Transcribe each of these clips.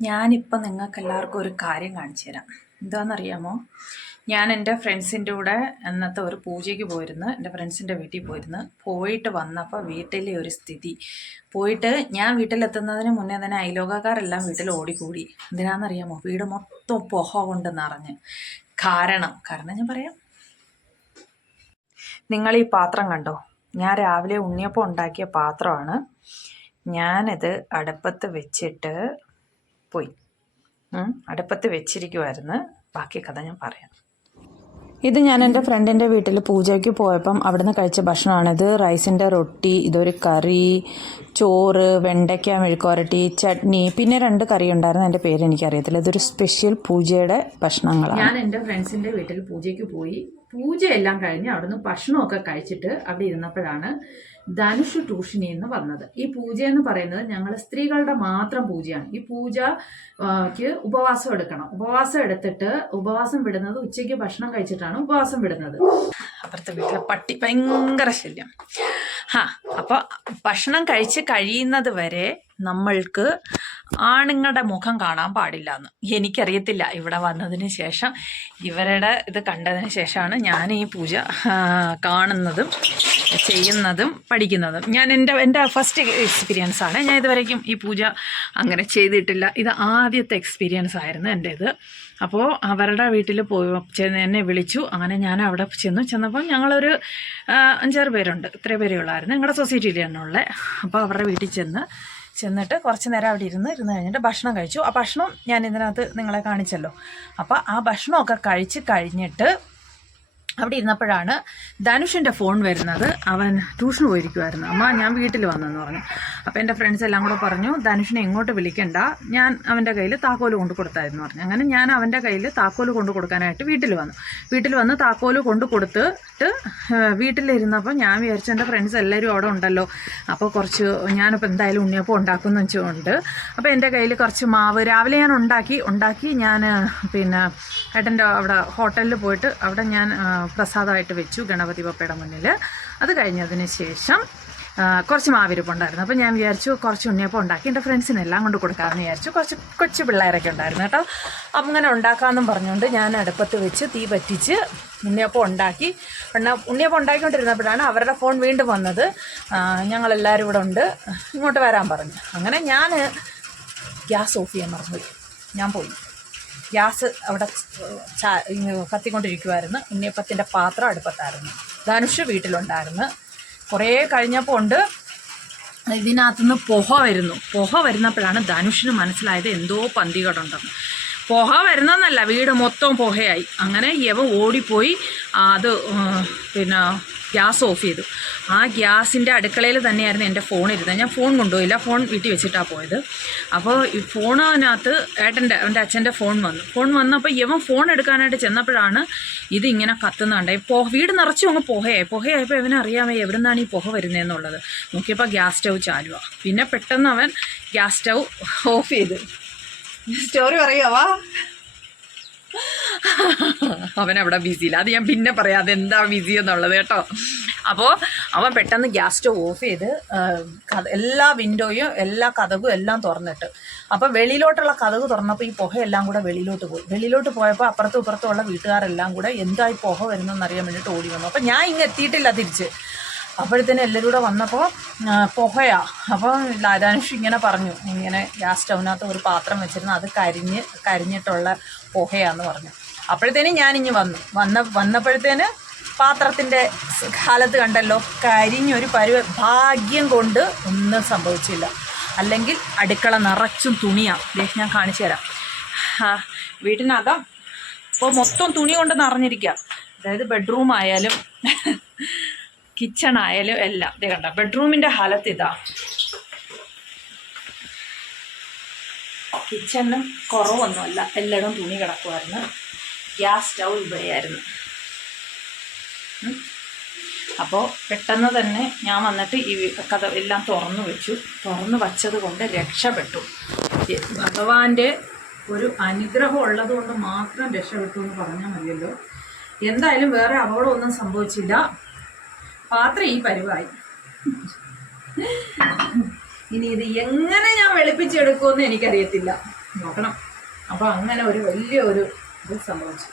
ഞാനിപ്പോൾ നിങ്ങൾക്ക് എല്ലാവർക്കും ഒരു കാര്യം കാണിച്ചു തരാം. എന്താണെന്നറിയാമോ? ഞാൻ എന്റെ ഫ്രണ്ട്സിന്റെ കൂടെ അന്നത്തെ ഒരു പൂജയ്ക്ക് പോയിരുന്നു. എന്റെ ഫ്രണ്ട്സിന്റെ വീട്ടിൽ പോയിരുന്നു. പോയിട്ട് വന്നപ്പോൾ വീട്ടിലെ ഒരു സ്ഥിതി. പോയിട്ട് ഞാൻ വീട്ടിലെത്തുന്നതിന് മുന്നേ തന്നെ അയലോകക്കാരെല്ലാം വീട്ടിൽ ഓടിക്കൂടി. എന്തിനാണെന്നറിയാമോ? വീട് മൊത്തം പുഹ കൊണ്ട് നിറഞ്ഞ്. കാരണം കാരണം ഞാൻ പറയാം. നിങ്ങൾ ഈ പാത്രം കണ്ടോ? ഞാൻ രാവിലെ ഉണ്ണിയപ്പം ഉണ്ടാക്കിയ പാത്രമാണ്. ഞാനിത് അടുപ്പത്ത് വെച്ചിട്ട് പോയി. അടുപ്പത്ത് വെച്ചിരിക്കുമായിരുന്നു ബാക്കി കഥ ഞാൻ പറയാം. ഇത് ഞാൻ എന്റെ ഫ്രണ്ടിന്റെ വീട്ടിൽ പൂജയ്ക്ക് പോയപ്പം അവിടുന്ന് കഴിച്ച ഭക്ഷണമാണിത് റൈസിന്റെ റൊട്ടി ഇതൊരു കറി ചോറ് വെണ്ടയ്ക്ക മെഴുക്കുവരട്ടി ചട്നി പിന്നെ രണ്ട് കറി ഉണ്ടായിരുന്നു എന്റെ പേര് എനിക്കറിയത്തില്ല. ഇതൊരു സ്പെഷ്യൽ പൂജയുടെ ഭക്ഷണങ്ങളാണ്. ഞാൻ എന്റെ ഫ്രണ്ട്സിന്റെ വീട്ടിൽ പൂജയ്ക്ക് പോയി. പൂജയെല്ലാം കഴിഞ്ഞ് അവിടുന്ന് ഭക്ഷണമൊക്കെ കഴിച്ചിട്ട് അവിടെ ഇരുന്നപ്പോഴാണ് ധനുഷ് ട്യൂഷനിൽ എന്ന് പറഞ്ഞത്. ഈ പൂജ എന്ന് പറയുന്നത് ഞങ്ങൾ സ്ത്രീകളുടെ മാത്രം പൂജയാണ്. ഈ പൂജക്ക് ഉപവാസം എടുക്കണം. ഉപവാസം എടുത്തിട്ട് ഉപവാസം വിടുന്നത് ഉച്ചയ്ക്ക് ഭക്ഷണം കഴിച്ചിട്ടാണ് ഉപവാസം വിടുന്നത്. അപ്പുറത്തെ വീട്ടിലെ പട്ടി ഭയങ്കര ശല്യം. ഹാ അപ്പോൾ ഭക്ഷണം കഴിച്ച് കഴിയുന്നത് വരെ നമ്മൾക്ക് ആണുങ്ങളുടെ മുഖം കാണാൻ പാടില്ല എന്ന് എനിക്കറിയത്തില്ല ഇവിടെ വന്നതിന് ശേഷം. ഇവരുടെ ഇത് കണ്ടതിന് ശേഷമാണ് ഞാൻ ഈ പൂജ കാണുന്നതും ചെയ്യുന്നതും പഠിക്കുന്നതും. ഞാൻ എന്റെ എന്റെ ഫസ്റ്റ് എക്സ്പീരിയൻസ് ആണ്. ഞാൻ ഇതുവരേക്കും ഈ പൂജ അങ്ങനെ ചെയ്തിട്ടില്ല. ഇത് ആദ്യത്തെ എക്സ്പീരിയൻസ് ആയിരുന്നു എന്റെ ഇത് അപ്പോൾ അവരുടെ വീട്ടിൽ പോയി എന്നെ വിളിച്ചു. അങ്ങനെ ഞാൻ അവിടെ ചെന്നു. ചെന്നപ്പോൾ ഞങ്ങളൊരു അഞ്ചാറ് പേരുണ്ട്. ഇത്രയും പേരേ ഉള്ളായിരുന്നു. ഞങ്ങളുടെ സൊസൈറ്റിയിൽ തന്നെ ഉള്ളത് അപ്പോൾ അവരുടെ വീട്ടിൽ ചെന്ന് ചെന്നിട്ട് കുറച്ച് നേരം അവിടെ ഇരുന്ന് ഇരുന്ന് കഴിഞ്ഞിട്ട് ഭക്ഷണം കഴിച്ചു. ആ ഭക്ഷണം ഞാൻ ഇതിനകത്ത് നിങ്ങളെ കാണിച്ചല്ലോ. അപ്പോൾ ആ ഭക്ഷണമൊക്കെ കഴിച്ച് കഴിഞ്ഞിട്ട് അവിടെ ഇരുന്നപ്പോഴാണ് ധനുഷിന്റെ ഫോൺ വരുന്നത്. അവൻ ട്യൂഷന് പോയിരിക്കുമായിരുന്നു അമ്മ ഞാൻ വീട്ടിൽ വന്നെന്ന് പറഞ്ഞു. അപ്പോൾ എന്റെ ഫ്രണ്ട്സ് എല്ലാം കൂടെ പറഞ്ഞു ധനുഷിനെ ഇങ്ങോട്ട് വിളിക്കണ്ട. ഞാൻ അവന്റെ കയ്യിൽ താക്കോൽ കൊണ്ട് കൊടുത്തായിരുന്നു. പറഞ്ഞു. അങ്ങനെ ഞാൻ അവന്റെ കയ്യിൽ താക്കോൽ കൊണ്ട് കൊടുക്കാനായിട്ട് വീട്ടിൽ വന്നു. വീട്ടിൽ വന്ന് താക്കോൽ കൊണ്ട് കൊടുത്തിട്ട് വീട്ടിലിരുന്നപ്പോൾ ഞാൻ വിചാരിച്ചു എന്റെ ഫ്രണ്ട്സ് എല്ലാവരും അവിടെ ഉണ്ടല്ലോ. അപ്പോൾ കുറച്ച് ഞാനിപ്പോൾ എന്തായാലും ഉണ്ണിയപ്പം ഉണ്ടാക്കുമെന്ന് വെച്ചുകൊണ്ട് അപ്പോൾ എന്റെ കയ്യിൽ കുറച്ച് മാവ് രാവിലെ ഞാൻ ഉണ്ടാക്കി ഉണ്ടാക്കി ഞാൻ പിന്നെ ഏട്ടന്റെ അവിടെ ഹോട്ടലിൽ പോയിട്ട് അവിടെ ഞാൻ പ്രസാദമായിട്ട് വെച്ചു ഗണപതി പപ്പയുടെ മുന്നിൽ അത് കഴിഞ്ഞതിന് ശേഷം കുറച്ച് മാവിരിപ്പുണ്ടായിരുന്നു അപ്പോൾ ഞാൻ വിചാരിച്ചു കുറച്ച് ഉണ്ണിയപ്പം ഉണ്ടാക്കി. എന്റെ ഫ്രണ്ട്സിനെല്ലാം കൊണ്ട് കൊടുക്കാമെന്ന് വിചാരിച്ചു. കുറച്ച് കൊച്ചു പിള്ളേരൊക്കെ ഉണ്ടായിരുന്നു കേട്ടോ. അങ്ങനെ ഉണ്ടാക്കാമെന്നും പറഞ്ഞുകൊണ്ട് ഞാൻ അടുപ്പത്ത് വെച്ച് തീ പറ്റിച്ച് ഉണ്ണിയപ്പം ഉണ്ടാക്കി. ഉണ്ണ ഉണ്ണിയപ്പം ഉണ്ടാക്കിക്കൊണ്ടിരുന്നപ്പോഴാണ് അവരുടെ ഫോൺ വീണ്ടും വന്നത്. ഞങ്ങളെല്ലാവരും ഇവിടെ ഉണ്ട്. ഇങ്ങോട്ട് വരാൻ പറഞ്ഞു. അങ്ങനെ ഞാൻ ഗ്യാസ് ഓഫ് ചെയ്യാൻ മറന്നുപോയി. ഞാൻ പോയി. ഗ്യാസ് അവിടെ കത്തിക്കൊണ്ടിരിക്കുമായിരുന്നു ഉണ്ണിയപ്പത്തിന്റെ പാത്രം അടുപ്പത്തായിരുന്നു. ധനുഷ് വീട്ടിലുണ്ടായിരുന്നു. കുറേ കഴിഞ്ഞപ്പോൾ ഉണ്ട്. ഇതിനകത്തുനിന്ന് പുക വരുന്നു. പുഹ വരുന്നപ്പോഴാണ് ധനുഷിന് മനസ്സിലായത് എന്തോ പന്തികടുണ്ടെന്ന്. പുഹ വരുന്നതെന്നല്ല വീട് മൊത്തം പുഹയായി. അങ്ങനെ യവ ഓടിപ്പോയി അത് പിന്നെ ഗ്യാസ് ഓഫ് ചെയ്തു. ആ ഗ്യാസിന്റെ അടുക്കളയിൽ തന്നെയായിരുന്നു എന്റെ ഫോൺ ഇരുന്നത്. ഞാൻ ഫോൺ കൊണ്ടുപോയില്ല. ഫോൺ വീട്ടിൽ വെച്ചിട്ടാണ് പോയത്. അപ്പോൾ ഈ ഫോണിനകത്ത് ഏട്ടന്റെ എന്റെ അച്ഛന്റെ ഫോൺ വന്നു. ഫോൺ വന്നപ്പോൾ ഇവൻ ഫോൺ എടുക്കാനായിട്ട് ചെന്നപ്പോഴാണ് ഇതിങ്ങനെ കത്തുന്നുണ്ട്. പോ വീട് നിറച്ചു അങ്ങ് പുഹയായി പുഹയായപ്പോൾ ഇവനെ അറിയാമേ എവിടെ നിന്നാണ് ഈ പുഹ വരുന്നതെന്നുള്ളത്. നോക്കിയപ്പോൾ ഗ്യാസ് സ്റ്റൗ ചാലുക. പിന്നെ പെട്ടെന്ന് അവൻ ഗ്യാസ് സ്റ്റൗ ഓഫ് ചെയ്ത്. സ്റ്റോറി പറയുവാ? അവൻ അവിടെ ബിസിയില്ല. അത് ഞാൻ പിന്നെ പറയാം. അതെന്താ ബിസി എന്നുള്ളത് കേട്ടോ. അപ്പോൾ അവൻ പെട്ടെന്ന് ഗ്യാസ് സ്റ്റവ് ഓഫ് ചെയ്ത് എല്ലാ വിൻഡോയും എല്ലാ കഥകും എല്ലാം തുറന്നിട്ട്. അപ്പോൾ വെളിയിലോട്ടുള്ള കഥക് തുറന്നപ്പോൾ ഈ പുഹയെല്ലാം കൂടെ വെളിയിലോട്ട് പോയി. വെളിയിലോട്ട് പോയപ്പോൾ അപ്പുറത്തും ഇപ്പുറത്തും ഉള്ള വീട്ടുകാരെല്ലാം കൂടെ എന്തായി പുഹ വരുന്നതെന്ന് അറിയാൻ വേണ്ടിയിട്ട് ഓടി വന്നു. അപ്പോൾ ഞാൻ ഇങ്ങ് എത്തിയിട്ടില്ല തിരിച്ച്. അപ്പോഴത്തേനും എല്ലാവരും കൂടെ വന്നപ്പോൾ പുകയാ അപ്പോൾ ലാലാനുഷ് ഇങ്ങനെ പറഞ്ഞു. ഇങ്ങനെ ഗ്യാസ് സ്റ്റൗവിനകത്ത് ഒരു പാത്രം വെച്ചിരുന്നു. അത് കരിഞ്ഞ് കരിഞ്ഞിട്ടുള്ള പുകയാന്ന് പറഞ്ഞു. അപ്പോഴത്തേനും ഞാനിങ്ങ് വന്നു. വന്ന വന്നപ്പോഴത്തേന് പാത്രത്തിന്റെ കാലത്ത് കണ്ടല്ലോ കരിഞ്ഞൊരു പരുവ ഭാഗ്യം കൊണ്ട് ഒന്നും സംഭവിച്ചില്ല. അല്ലെങ്കിൽ അടുക്കള നിറച്ചും തുണിയാണ് ഞാൻ കാണിച്ചു തരാം. വീട്ടിനകം ഇപ്പോൾ മൊത്തം തുണി കൊണ്ട് നിറഞ്ഞിരിക്കുക അതായത് ബെഡ്റൂം ആയാലും കിച്ചൺ ആയാലും എല്ലാം. ഇത് കണ്ട ബെഡ്റൂമിന്റെ ഹാലത്ത് ഇതാ. കിച്ചണിനും കുറവൊന്നുമല്ല. എല്ലായിടും തുണി കിടക്കുമായിരുന്നു ഗ്യാസ് സ്റ്റൗ ഇവിടെയായിരുന്നു. അപ്പോൾ പെട്ടെന്ന് തന്നെ ഞാൻ വന്നിട്ട് ഈ കഥ എല്ലാം തുറന്നു വെച്ചു. തുറന്നു വച്ചത് കൊണ്ട് രക്ഷപ്പെട്ടു. ഭഗവാന്റെ ഒരു അനുഗ്രഹം ഉള്ളത് കൊണ്ട് മാത്രം രക്ഷപ്പെട്ടു എന്ന് പറഞ്ഞാൽ മതിയല്ലോ. എന്തായാലും വേറെ അപകടമൊന്നും സംഭവിച്ചില്ല. പാത്രം ഈ പരിവായി. ഇനി ഇത് എങ്ങനെ ഞാൻ വെളുപ്പിച്ചെടുക്കുമെന്ന് എനിക്കറിയത്തില്ല. നോക്കണം. അപ്പൊ അങ്ങനെ ഒരു വലിയ ഒരു ഇത് സംഭവിച്ചു.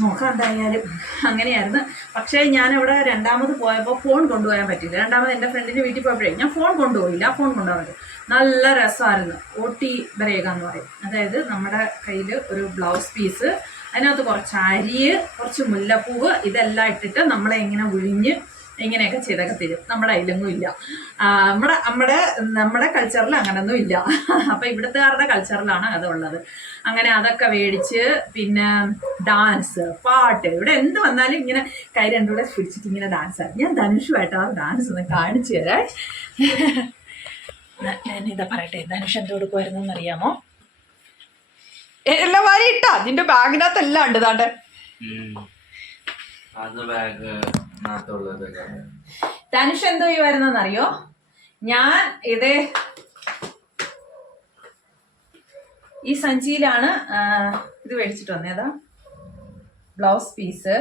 നോക്കാം എന്തായാലും. അങ്ങനെയായിരുന്നു. പക്ഷേ ഞാൻ അവിടെ രണ്ടാമത് പോയപ്പോൾ ഫോൺ കൊണ്ടുപോകാൻ പറ്റില്ല രണ്ടാമത് എന്റെ ഫ്രണ്ടിന്റെ വീട്ടിൽ പോയപ്പോഴേ ഞാൻ ഫോൺ കൊണ്ടുപോയില്ല. ഫോൺ കൊണ്ടുപോകാൻ നല്ല രസമായിരുന്നു. ഓട്ടി ബരേക എന്ന് പറയും. അതായത് നമ്മുടെ കയ്യിൽ ഒരു ബ്ലൗസ് പീസ് അതിനകത്ത് കുറച്ച് അരി കുറച്ച് മുല്ലപ്പൂവ് ഇതെല്ലാം ഇട്ടിട്ട് നമ്മളെ ഇങ്ങനെ ഉഴിഞ്ഞ് ഇങ്ങനെയൊക്കെ ചെയ്തൊക്കെ തരും. നമ്മുടെ അതിലൊന്നും ഇല്ല. നമ്മുടെ നമ്മുടെ നമ്മുടെ കൾച്ചറിൽ അങ്ങനൊന്നും ഇല്ല. അപ്പം ഇവിടുത്തുകാരുടെ കൾച്ചറിലാണ് അതുള്ളത് അങ്ങനെ അതൊക്കെ മേടിച്ച് പിന്നെ ഡാൻസ് പാട്ട് ഇവിടെ എന്ത് വന്നാലും ഇങ്ങനെ കൈ രണ്ടുകൂടെ പിടിച്ചിട്ട് ഇങ്ങനെ ഡാൻസ് ആണ് ഞാൻ ധനുഷുമായിട്ട് ആ ഡാൻസ് ഒന്ന് കാണിച്ചു തരാം. ഞാൻ ഞാനിതാ പറയട്ടെ. ധനുഷ് എന്ത് കൊടുക്കുമായിരുന്നു അറിയാമോ എല്ലാം വാരി ഇട്ടാ. നിന്റെ ബാഗിനകത്ത് എല്ലാം ഉണ്ട് താണ്ടെ. തനുഷ് എന്തോ ഈ വരുന്നറിയോ ഞാൻ ഇത് ഈ സഞ്ചിയിലാണ് ഇത് മേടിച്ചിട്ട് വന്നേതാ ബ്ലൗസ് പീസ്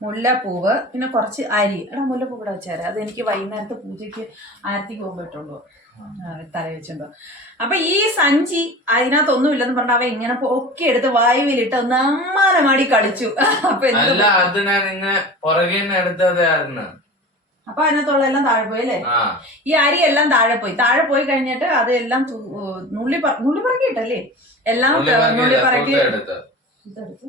മുല്ലപ്പൂവ് പിന്നെ കുറച്ച് അരി. എടാ മുല്ലപ്പൂ കൂടെ വെച്ചാൽ അത് എനിക്ക് വൈകുന്നേരത്തെ പൂജയ്ക്ക് ആരത്തിക്ക് പോകുമ്പോൾ ഇട്ടുള്ളൂ തല വെച്ചുണ്ടോ അപ്പൊ ഈ സഞ്ചി അതിനകത്തൊന്നും ഇല്ലെന്ന് പറഞ്ഞ അവ ഇങ്ങനെ പൊക്കി എടുത്ത് വായുവിലിട്ട് ഒന്ന് അമ്മാനമാടി കളിച്ചു അപ്പൊ അല്ല അത് ഞാൻ പുറകെ എടുത്തതായിരുന്നു അപ്പൊ അതിനകത്തുള്ള എല്ലാം താഴെ പോയി അല്ലേ? ഈ അരി എല്ലാം താഴെ പോയി. താഴെ പോയി കഴിഞ്ഞിട്ട് അത് എല്ലാം നുള്ളിപ്പറ നുള്ളി നുള്ളി പറക്കിയിട്ടല്ലേ? എല്ലാം നുള്ളി പറക്കി എടുത്ത് ഇതെടുത്തു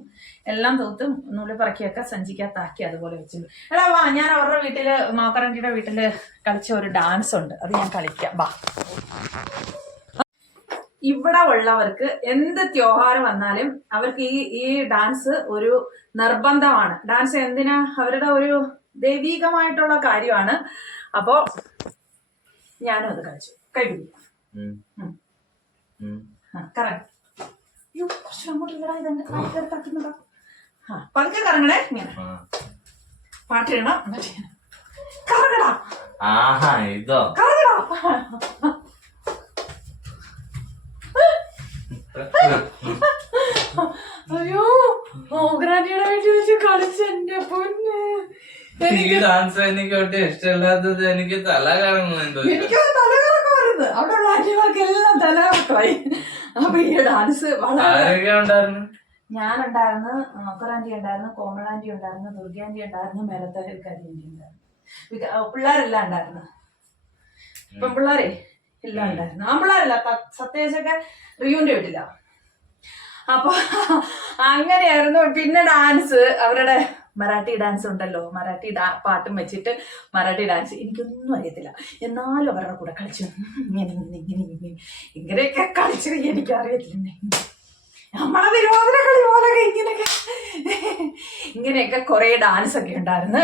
എല്ലാം തൂത്ത് നുള്ളി പറക്കിയൊക്കെ സഞ്ചിക്കകത്താക്കി അതുപോലെ വെച്ചു എടാ വാ ഞാൻ അവരുടെ വീട്ടിൽ മാക്കറണ്ടിയുടെ വീട്ടിൽ കളിച്ച ഒരു ഡാൻസ് ഉണ്ട്. അത് ഞാൻ കളിക്കാം. വാ. ഇവിടെ ഉള്ളവർക്ക് എന്ത് ത്യോഹാരം വന്നാലും അവർക്ക് ഈ ഈ ഡാൻസ് ഒരു നിർബന്ധമാണ്. ഡാൻസ് എന്തിനാ? അവരുടെ ഒരു ദൈവീകമായിട്ടുള്ള കാര്യമാണ്. അപ്പോ ഞാനും അത് കളിച്ചു. കഴിഞ്ഞു കറക്റ്റ് അയ്യോ കുറച്ച് അങ്ങോട്ട് ഇവിടെ ഇതെന്റെ കാലിലെടുത്താക്കുന്നതാ ആ പതുക്കെ കറങ്ങണേ. ഇങ്ങനെ. പാട്ട് ചെയ്യണം കറങ്ങടാ. ആഹാ ഇതോ. കറങ്ങടാ. അയ്യോ ഓഗ്രാനിയുടെ വീട്ടിൽ വെച്ച് കളിച്ച എന്റെ പൊന്ന്. ഈ ഡാൻസ് എനിക്ക് ഒട്ടും ഇഷ്ടമില്ലാത്തത് എനിക്ക് തല കറങ്ങുന്നുണ്ട്. എനിക്ക് തലകറക്കമായിരുന്നു അവിടെ ഉള്ള ആന്റിമാർക്ക് എല്ലാം തലകറക്കമായി അപ്പൊ ഈ ഡാൻസ് വളരെ ഉണ്ടായിരുന്നു? ഞാനുണ്ടായിരുന്നു അക്കറാന്റി ഉണ്ടായിരുന്നു കോമളാന്റി ഉണ്ടായിരുന്നു ദുർഗാന്റി ഉണ്ടായിരുന്നു മേലത്തകാരി ഉണ്ടായിരുന്നു. പിള്ളേരെല്ലാം ഉണ്ടായിരുന്നു. ഇപ്പം പിള്ളേരെ എല്ലാം ഉണ്ടായിരുന്നു. ആ പിള്ളേരല്ല സത്യേശൊക്കെ റിയുവിന്റെ വീട്ടില. അപ്പൊ അങ്ങനെയായിരുന്നു. പിന്നെ ഡാൻസ് അവരുടെ മറാഠി ഡാൻസ് ഉണ്ടല്ലോ മറാഠി ഡാ പാട്ടും വെച്ചിട്ട് മറാഠി ഡാൻസ്. എനിക്കൊന്നും അറിയത്തില്ല. എന്നാലും അവരുടെ കൂടെ കളിച്ചു ഇങ്ങനെ ഇങ്ങനെ ഇങ്ങനെ ഇങ്ങനെ ഇങ്ങനെയൊക്കെ കളിച്ചു എനിക്കറിയത്തില്ല. നമ്മളെ തിരുവാതിര ഇങ്ങനെയൊക്കെ കുറേ ഡാൻസ് ഒക്കെ ഉണ്ടായിരുന്നു.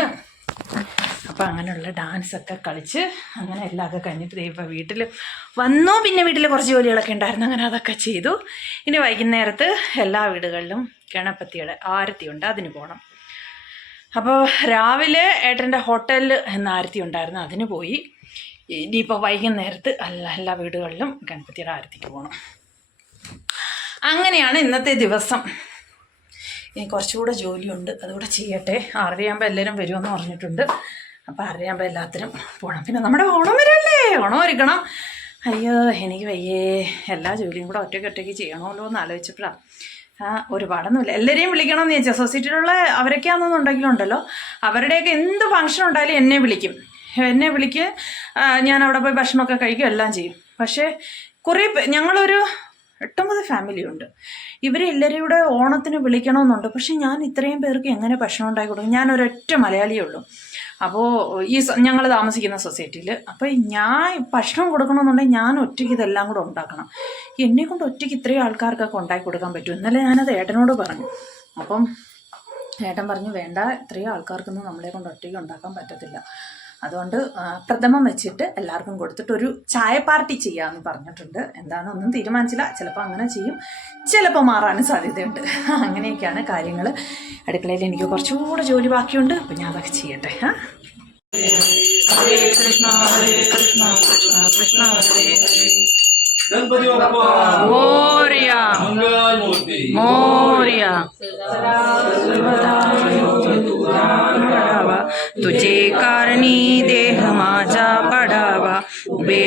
അപ്പം അങ്ങനെയുള്ള ഡാൻസ് ഒക്കെ കളിച്ച് അങ്ങനെ എല്ലാം ഒക്കെ കഴിഞ്ഞിട്ട് ഇപ്പോൾ ഇപ്പം വീട്ടിൽ വന്നു. പിന്നെ വീട്ടിൽ കുറച്ച് ജോലികളൊക്കെ ഉണ്ടായിരുന്നു. അങ്ങനെ അതൊക്കെ ചെയ്തു. ഇനി വൈകുന്നേരത്ത് എല്ലാ വീടുകളിലും ഗണപതിയുടെ ആരത്തിയുണ്ട് അതിന് പോകണം അപ്പോൾ രാവിലെ ഏട്ടന്റെ ഹോട്ടലിൽ എന്ന ആരത്തി ഉണ്ടായിരുന്നു. അതിന് പോയി. ഇനിയിപ്പോൾ വൈകുന്നേരത്ത് എല്ലാ എല്ലാ വീടുകളിലും ഗണപതിയുടെ ആരത്തിക്ക് പോകണം അങ്ങനെയാണ് ഇന്നത്തെ ദിവസം. ഇനി കുറച്ചുകൂടെ ജോലിയുണ്ട്. അതുകൂടെ ചെയ്യട്ടെ. ആറരയാകുമ്പോൾ എല്ലാവരും വരുമെന്ന് പറഞ്ഞിട്ടുണ്ട്. അപ്പോൾ ആറരയാകുമ്പോൾ എല്ലാത്തിനും പോകണം പിന്നെ നമ്മുടെ ഓണം വരല്ലേ? ഓണം ഒരുക്കണം. അയ്യോ എനിക്ക് വയ്യേ. എല്ലാ ജോലിയും കൂടെ ഒറ്റയ്ക്ക് ഒറ്റയ്ക്ക് ചെയ്യണമല്ലോ എന്ന് ആലോചിച്ചപ്പോഴാണ് ഒരുപാടൊന്നുമില്ല. എല്ലാവരെയും വിളിക്കണമെന്ന് ചോദിച്ചാൽ സൊസൈറ്റിയിലുള്ള അവരൊക്കെയാണെന്നുണ്ടെങ്കിലുണ്ടല്ലോ അവരുടെയൊക്കെ എന്ത് ഫംഗ്ഷൻ ഉണ്ടായാലും എന്നെ വിളിക്കും. എന്നെ വിളിക്ക്. ഞാൻ അവിടെ പോയി ഭക്ഷണമൊക്കെ കഴിക്കും എല്ലാം ചെയ്യും. പക്ഷേ കുറേ ഞങ്ങളൊരു എട്ടൊമ്പത് ഫാമിലി ഉണ്ട്. ഇവരെ എല്ലാവരും കൂടെ ഓണത്തിന് വിളിക്കണമെന്നുണ്ട്. പക്ഷെ ഞാൻ ഇത്രയും പേർക്ക് എങ്ങനെ ഭക്ഷണം ഉണ്ടാക്കി കൊടുക്കും? ഞാൻ ഒരൊറ്റ മലയാളിയേ ഉള്ളൂ. അപ്പോൾ ഈ ഞങ്ങൾ താമസിക്കുന്ന സൊസൈറ്റിയിൽ അപ്പോൾ ഞാൻ ഭക്ഷണം കൊടുക്കണമെന്നുണ്ടെങ്കിൽ ഞാൻ ഒറ്റയ്ക്ക് ഇതെല്ലാം കൂടെ ഉണ്ടാക്കണം. എന്നെ കൊണ്ട് ഒറ്റയ്ക്ക് ഇത്രയും ആൾക്കാർക്കൊക്കെ ഉണ്ടാക്കി കൊടുക്കാൻ പറ്റും ഇന്നലെ ഞാനത് ഏട്ടനോട് പറഞ്ഞു. അപ്പം ഏട്ടൻ പറഞ്ഞു വേണ്ട ഇത്രയും ആൾക്കാർക്കൊന്നും നമ്മളെ കൊണ്ട് ഒറ്റയ്ക്ക് ഉണ്ടാക്കാൻ പറ്റത്തില്ല. അതുകൊണ്ട് ആ, പ്രഥമം വെച്ചിട്ട് എല്ലാവർക്കും കൊടുത്തിട്ട് ഒരു ചായ പാർട്ടി ചെയ്യാമെന്ന് പറഞ്ഞിട്ടുണ്ട് എന്താണെന്നൊന്നും തീരുമാനിച്ചില്ല ചിലപ്പോൾ അങ്ങനെ ചെയ്യും ചിലപ്പോൾ മാറാനും സാധ്യതയുണ്ട് അങ്ങനെയൊക്കെയാണ് കാര്യങ്ങൾ അടുക്കളയിൽ എനിക്ക് കുറച്ചുകൂടെ ജോലി ബാക്കിയുണ്ട് അപ്പം ഞാൻ അതൊക്കെ ചെയ്യട്ടെ ആ ഹരേ കൃഷ്ണ ഹരേ കൃഷ്ണ കൃഷ്ണ കൃഷ്ണ ഹരേ ഹരേ गणपति बाप्पा മോര്യ मंगल मूर्ति मोर्या पडावा तुझे कारणी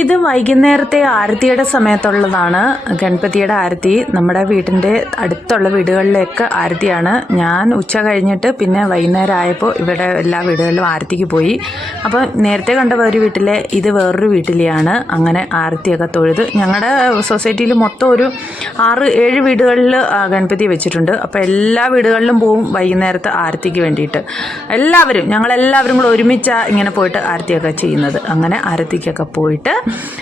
ഇത് വൈകുന്നേരത്തെ ആരതിയുടെ സമയത്തുള്ളതാണ്. ഗണപതിയുടെ ആരതി നമ്മുടെ വീടിന്റെ അടുത്തുള്ള വീടുകളിലൊക്കെ ആരതിയാണ്. ഞാൻ ഉച്ച കഴിഞ്ഞിട്ട് പിന്നെ വൈകുന്നേരം ആയപ്പോൾ ഇവിടെ എല്ലാ വീടുകളിലും ആരതിക്ക് പോയി. അപ്പോൾ നേരത്തെ കണ്ട ഒരു വീട്ടിലെ ഇത് വേറൊരു വീട്ടിലെയാണ്. അങ്ങനെ ആരതിയൊക്കെ തൊഴുത് ഞങ്ങളുടെ സൊസൈറ്റിയിൽ മൊത്തം ഒരു ആറ് ഏഴ് വീടുകളിൽ ഗണപതി വെച്ചിട്ടുണ്ട്. അപ്പോൾ എല്ലാ വീടുകളിലും പോവും വൈകുന്നേരത്തെ ആരതിക്ക് വേണ്ടിയിട്ട്. എല്ലാവരും ഞങ്ങളെല്ലാവരും കൂടെ ഒരുമിച്ചാണ് ഇങ്ങനെ പോയിട്ട് ആരതിയൊക്കെ ചെയ്യുന്നത്. അങ്ങനെ ആരതിക്കൊക്കെ പോയിട്ട്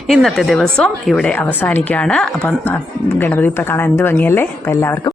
ഇന്നത്തെ ദിവസവും ഇവിടെ അവസാനിക്കുകയാണ്. അപ്പം ഗണപതി ഇപ്പം കാണാൻ എന്ത് ഭംഗിയല്ലേ? അപ്പം എല്ലാവർക്കും